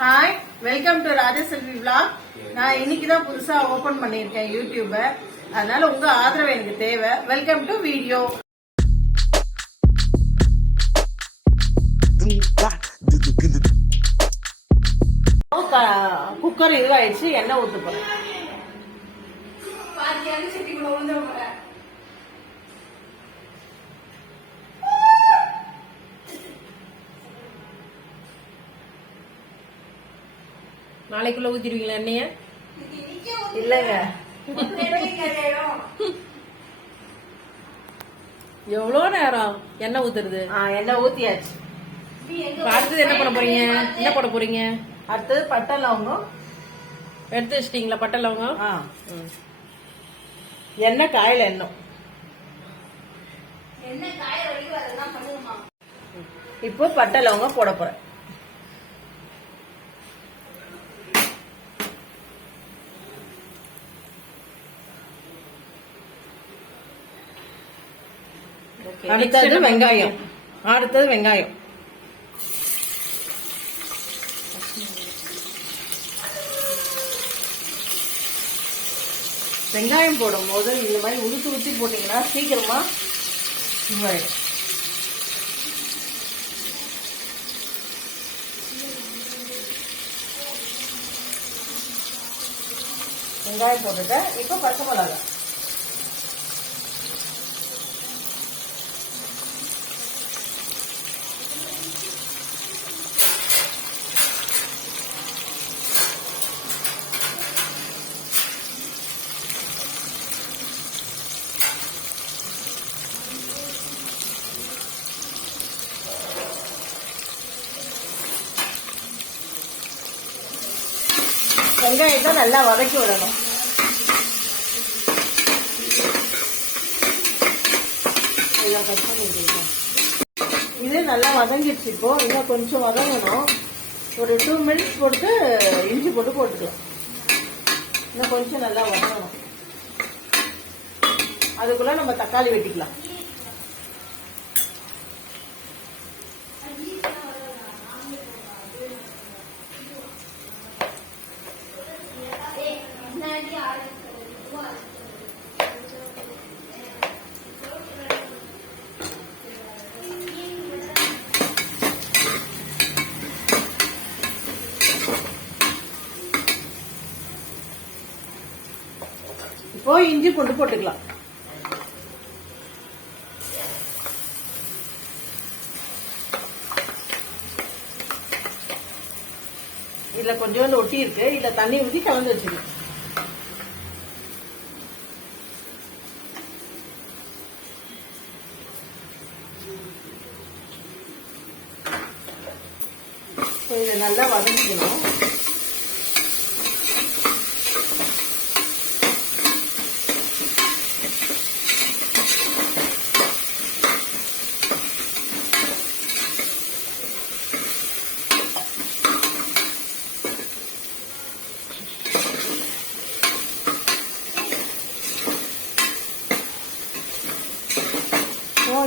Hi, welcome to Rajaselvi vlog. நான் இன்னைக்கு தான் புதுசா ஓபன் பண்ணியிருக்கேன் யூடியூப. அதனால உங்க ஆதரவு எனக்கு தேவை. Welcome to video. குக்கர் இதுவாயிடுச்சு, எண்ணெய் ஊத்து போறேன். நாளைக்குள்ள ஊத்திடுவீங்களா எண்ணெய? இல்லங்க, எவ்வளோ நேரம் எண்ணெய் ஊத்துறது? எண்ணெய் ஊத்தியாச்சு. அடுத்தது என்ன பண்ண போறீங்க? என்ன போட போறீங்க? அடுத்தது பட்டை லவங்கம் எடுத்து வச்சிட்டீங்களா? பட்டை லவங்கம். எண்ணெய் காயில எண்ணெய் இப்போ பட்டை லவங்கம் போட போறேன். அடுத்தது வெங்காயம். வெங்காயம் போடும் போது இந்த மாதிரி ஊத்தி போட்டீங்கன்னா சீக்கிரமா இதுவாயிடும். வெங்காயம் போட்டுட்டேன். இப்ப பச்சை மிளகாய். வெங்காயத்தை நல்லா வதக்கி விடணும். இது நல்லா வதங்கிடுச்சு. இப்போ இன்னும் கொஞ்சம் வதங்கணும். ஒரு 2 மினிட்ஸ் போட்டு இஞ்சி போட்டு போட்டுக்கலாம். இன்னும் கொஞ்சம் நல்லா வதங்கணும். அதுக்குள்ள நம்ம தக்காளி வெட்டிக்கலாம். இப்போ இஞ்சி பூண்டு போட்டுக்கலாம். இதுல கொஞ்சோண்டு ஒட்டி இருக்கு. இதுல தண்ணி ஊற்றி கலந்து வச்சுக்கலாம். இதை நல்லா வதக்கிக்கணும்.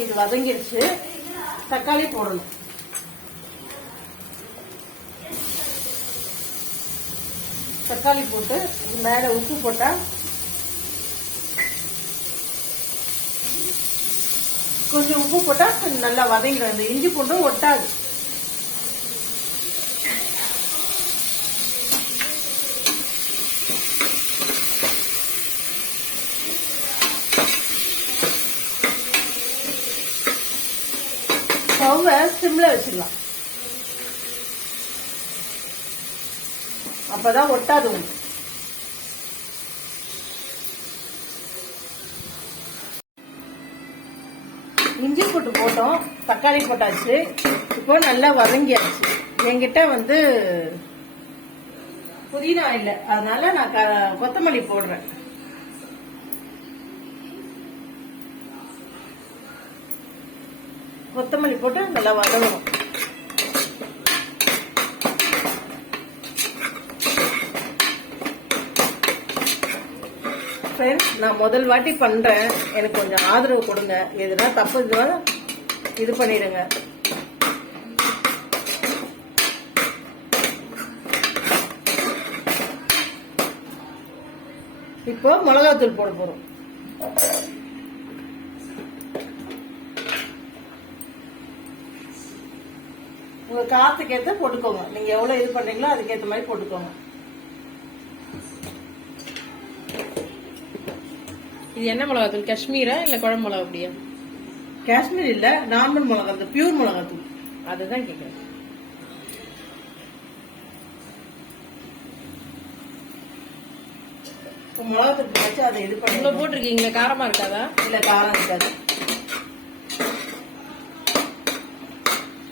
இது வதங்கிடுச்சு. தக்காளி போடணும். தக்காளி போட்டு இது மேல உப்பு போட்டா கொஞ்சம் உப்பு போட்டா நல்லா வதங்கிடும். இந்த இஞ்சி பூண்டும் ஒட்டாது. ஸ்டவ்வை சிம்ல வச்சிடலாம். அப்பதான் ஒட்டாது. இஞ்சி போட்டு போட்டோம், தக்காளி போட்டாச்சு. இப்போ நல்லா வதங்கியாச்சு. என்கிட்ட புதினா இல்லை, அதனால நான் கொத்தமல்லி போடுறேன். கொத்தமல்லி போட்டு நல்லா வதங்கணும். ஃப்ரெண்ட்ஸ், நான் முதல் வாட்டி பண்றேன். எனக்கு கொஞ்சம் ஆதரவு கொடுங்க. எதுனா தப்பு இது பண்ணிடுங்க. இப்போ மிளகாத்தூள் போட போறோம். உங்க காத்துக்கு ஏத்த போட்டுக்கோங்க. நீங்க எவ்வளவு இது பண்றீங்களோ அதுக்கேற்ற மாதிரி போட்டுக்கோங்க. இது என்ன மிளகாத்தூள்? காஷ்மீரா இல்ல குழம்பு மிளகா அப்படியா? காஷ்மீர் இல்ல, நார்மல் மிளகாத்தூள், பியூர் மிளகாத்தூள். அதுதான் கேக்குறேன். மிளகாத்தூள் வச்சு அதை இது பண்ணி இவ்வளவு போட்டிருக்கீங்களா? காரமா இருக்காதா? இல்ல, காரம் இருக்காது.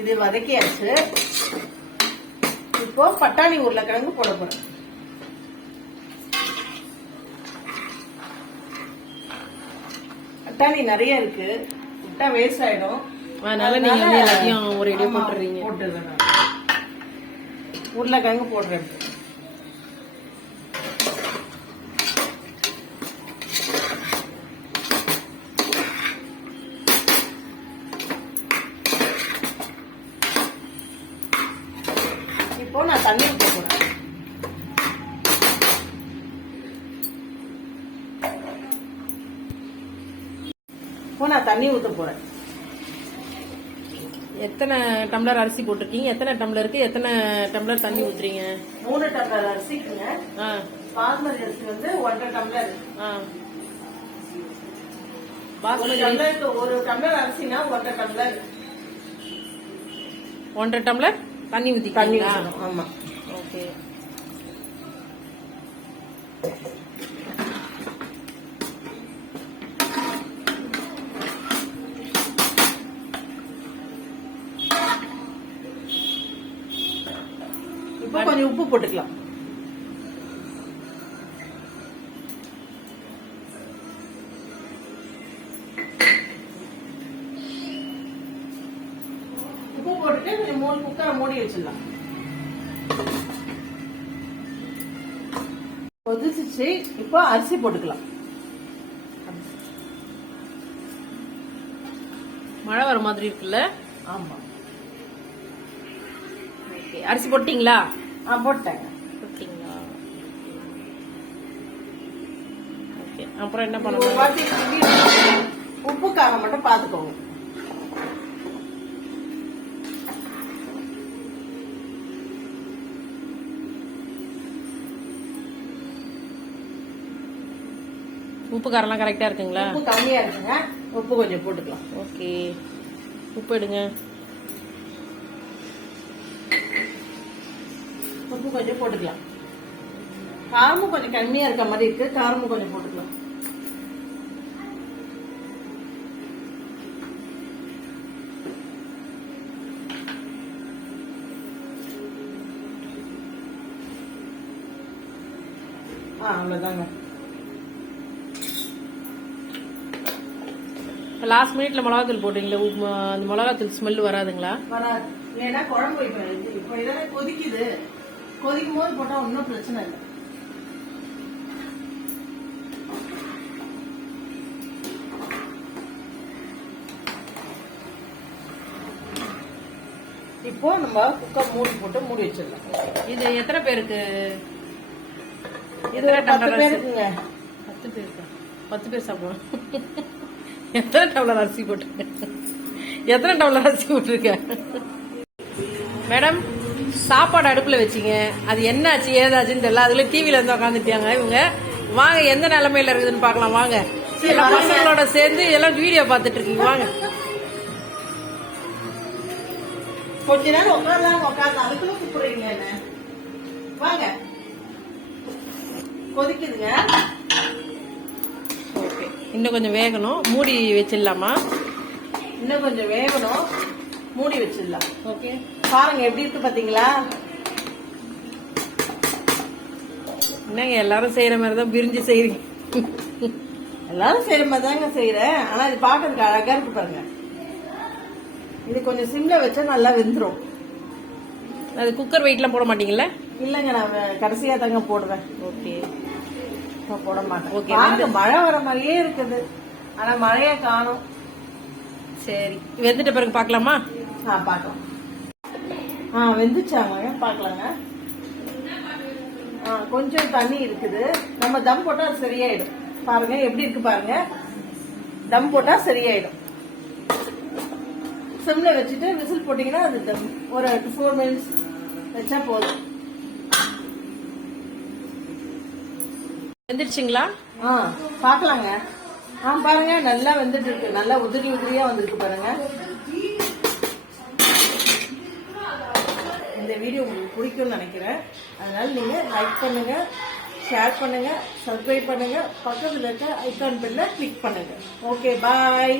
இது வதக்கியாச்சு. இப்போ பட்டாணி உருளைக்கிழங்கு போட போறேன். பட்டாணி நிறைய இருக்கு, விட்டா வேஸ்ட் ஆயிடும். அதனால நீங்க வந்து எல்லாத்தையும் ஒரு இடம் போட்டுறீங்க. போட்டுறேன். உருளைக்கிழங்கு போடுறேன். இப்போ நான் தண்ணி ஊற்ற போறேன். இப்போ நான் தண்ணி ஊற்ற போறேன். எத்தனை டம்ளர் அரிசி போட்டிருக்கீங்க? எத்தனை டம்ளருக்கு எத்தனை டம்ளர் தண்ணி ஊத்துறீங்க? 3 டம்ளர் அரிசிக்குங்க. பாஸ்மதி அரிசி வந்து 1.5 டம்ளர். பாஸ்மதி டம்ளருக்கு 1 டம்ளர் அரிசினா 1.5 டம்ளர். 1.5 டம்ளர் தண்ணி ஊத்திக்கீங்களா? ஆமா. ஓகே. இப்போ கொஞ்சம் உப்பு போட்டுக்கலாம். உப்பு போட்டுட்டு கொஞ்சம் குக்கரை மூடி வச்சிடலாம். கொதிச்சிச்சு. இப்போ அரிசி போட்டுக்கலாம். மழை வர மாதிரி இருக்குல்ல? ஆமா. ஓகே. அரிசி போட்டீங்களா? போட்டேங்க. போட்டீங்களா? ஓகே. அப்புறம் என்ன ஒரு பண்ணணும்? வாட்டி உப்பு காரம் மட்டும் பாத்துக்கோங்க. உப்பு காரம்லாம் கரெக்டா இருக்குங்களா? உப்பு கம்மியா இருக்குங்க, உப்பு கொஞ்சம் போட்டுக்கலாம். ஓகே. உப்பு எடுங்க. உப்பு கொஞ்சம் போட்டுக்கலாம். காரமும் கொஞ்சம் கம்மியா இருக்க மாதிரி இருக்கு, காரமும் கொஞ்சம் போட்டுக்கலாம். அவ்வளவுதாங்க. லாஸ்ட் மினிட்ல மிளகாத்தூள் போடுறீங்களா? அந்த மிளகாத்தூள் ஸ்மெல் வராதுங்களா? வராது. ஏன்னா குழம்பு இப்ப இதெல்லாம் கொதிக்குது. கொதிக்கும் போது போட்டா ஒன்னும் பிரச்சனை இல்லை. இப்போ நம்ம குக்கர் மூடி போட்டு மூடி வச்சிடலாம். இது எத்தனை பேருக்கு? இது 10 பேருக்குங்க. 10 பேருக்கா? 10 பேர் சாப்பிடுவோம். எத்தனை டம்ளர் அரிசி போட்டு? எத்தனை டம்ளர் அரிசி போட்டிருக்க மேடம்? சாப்பாடு அடுப்புல வச்சீங்க, அது என்னாச்சு ஏதாச்சுன்னு தெரியல. அதுல டிவில இருந்து உட்காந்துட்டாங்க இவங்க. வாங்க, எந்த நிலைமையில இருக்குதுன்னு பாக்கலாம் வாங்க. எல்லாம் பசங்களோட சேர்ந்து எல்லாம் வீடியோ பாத்துட்டு இருக்கீங்க. வாங்க, கொஞ்ச நேரம் உட்காந்து அதுக்குள்ள கூப்பிடுறீங்க என்ன? வாங்க, கொதிக்குதுங்க. ஓகே. இன்னும் கொஞ்சம் வேகணும். மூடி வச்சிடலாமா? இன்னும் கொஞ்சம் வேகணும், மூடி வச்சிடலாம். ஓகே. பாருங்க எப்படி இருக்கு பாத்தீங்களா? என்னங்க எல்லாரும் செய்யற மாதிரி தான் பிரிஞ்சு செய்றீங்க. எல்லாரும் செய்யற மாதிரி தாங்க செய்யறேன். ஆனா இது பாக்கிறதுக்கு அழகா இருக்கு பாருங்க. இது கொஞ்சம் சிம்ல வச்சா நல்லா வெந்துரும். அது குக்கர் வெயிட்லாம் போட மாட்டீங்கல்ல? இல்லங்க, நான் கடைசியா தாங்க போடுவேன். ஓகே. போட மாட்டேன். ஓகே. பாருங்க, மழை வர மாதிரியே இருக்குது, ஆனா மழைய காணும். சரி, வெந்துட்ட பிறகு பாக்கலாமா? பாக்கலாம். வெந்துச்சாங்க, பாக்கலாங்க. கொஞ்சம் தண்ணி இருக்குது. நம்ம தம் போட்டா அது சரியாயிடும். பாருங்க எப்படி இருக்கு பாருங்க. தம் போட்டா சரியாயிடும். சிம்ல வச்சுட்டு விசில் போட்டீங்கன்னா அது தம் ஒரு 4 மினிட்ஸ் வச்சா போதும். வெந்துருச்சுங்களா? பாக்கலாங்க. பாருங்க நல்லா வெந்துட்டு இருக்கு. நல்லா உதிரி உதிரியா வந்திருக்கு பாருங்க. இந்த வீடியோ உங்களுக்கு பிடிக்கும்னு நினைக்கிறேன். அதனால நீங்க லைக் பண்ணுங்க, ஷேர் பண்ணுங்க, சப்ஸ்கிரைப் பண்ணுங்க, பக்கத்துல இருக்க ஐகான் பெல்ல கிளிக் பண்ணுங்க. ஓகே, பாய்.